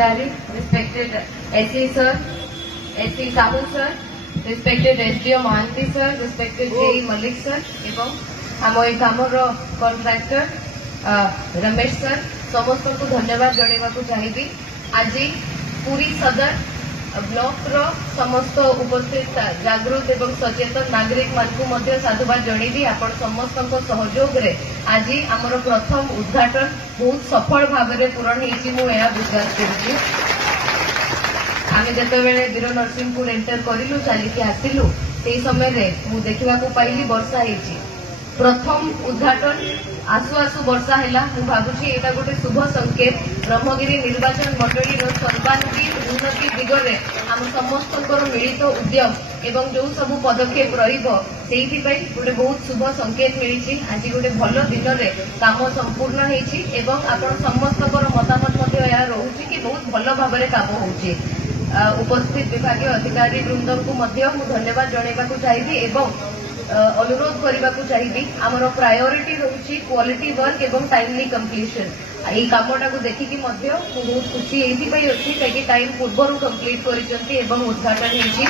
respected SC sir, SC Sahu sir, respected SDO Mahanti sir, respected JE Malik sir, एवं आम ए कामर contractor Ramesh sir समस्त को धन्यवाद जणाइबाकू चाहिए। आज पूरी सदर ब्लॉक रो समस्त उपस्थित जागृत एवं सचेतन नागरिक मान साधुवाद जनइबी आपण समस्त सहयोग रे आज आमर प्रथम उद्घाटन बहुत सफल भाव में पूरण होया विश्वास करुँ। आम जिते वीर नरसिंहपुर एंटर करूँ चलिकी आसिलु से समय मुझे देखा पाइली वर्षा होती प्रथम उद्घाटन आसु आसु वर्षा है भावुची यहाँ गोटे शुभ संकेत ब्रह्मगिरी निर्वाचन मंडली सर्वांगीन उन्नति दिगरे आम समस्त मिलित उद्यम एवं जो सब पदक्षेप रही गोटे बहुत शुभ संकेत मिली। आज गोटे भल दिन में काम संपूर्ण होती समस्त मतामत रोचे कि बहुत भल भाव में काम हो उपस्थित विभाग अधिकारी वृंद को धन्यवाद जनइबाकू चाहिए एवं अनुरोध करने को चाहिए। आमर प्रायोरिटी रोची क्वालिटी वर्क एवं टाइमली कंप्लीशन यही कामटा को देखिकी बहुत खुशी अच्छी कहीं टाइम पूर्व कंप्लीट कर उद्घाटन होती।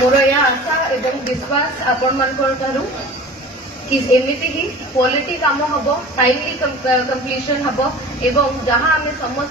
मोर यह आशा एवं विश्वास आपण मानू कि एमती ही क्वालिटी काम हम टाइमली कंप्लीशन हम एवं जहां आम समस्त